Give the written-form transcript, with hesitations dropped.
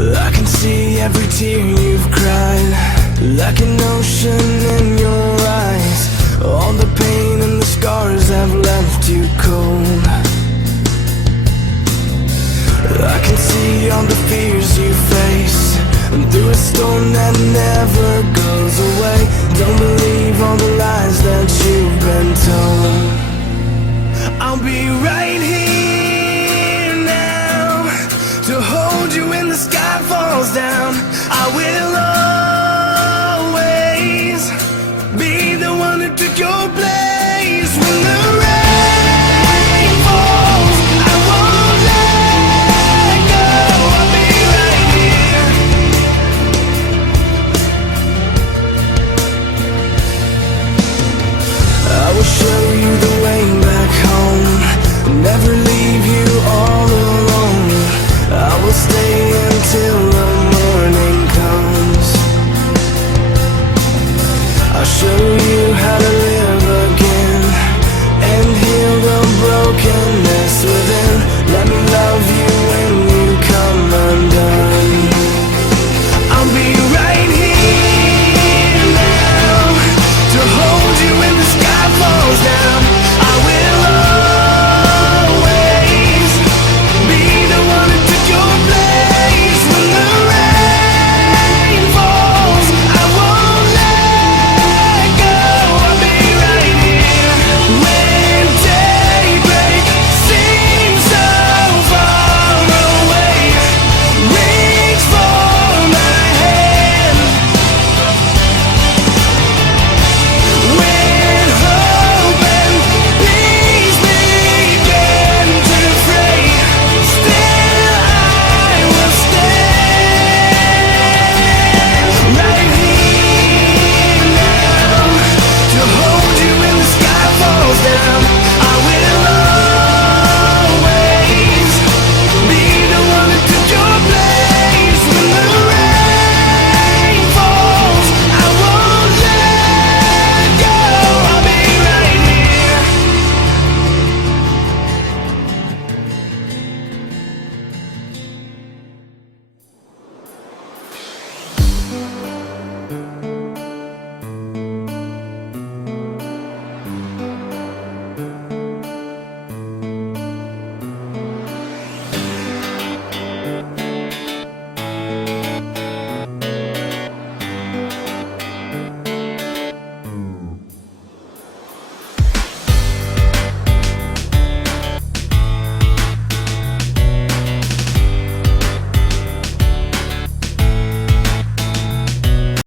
I can see every tear you've cried, like an ocean in your eyes. All the pain and the scars have left you cold. I can see all the fears you face, and through a storm that never goes away. Don't believe all the lies that you've been told. I'll be right here now to hold you when the sky falls down. I will always be the one who took your place. When the rain falls, I won't let go. I'll be right here. I will show you the way back home, never leave you all alone. I will stay until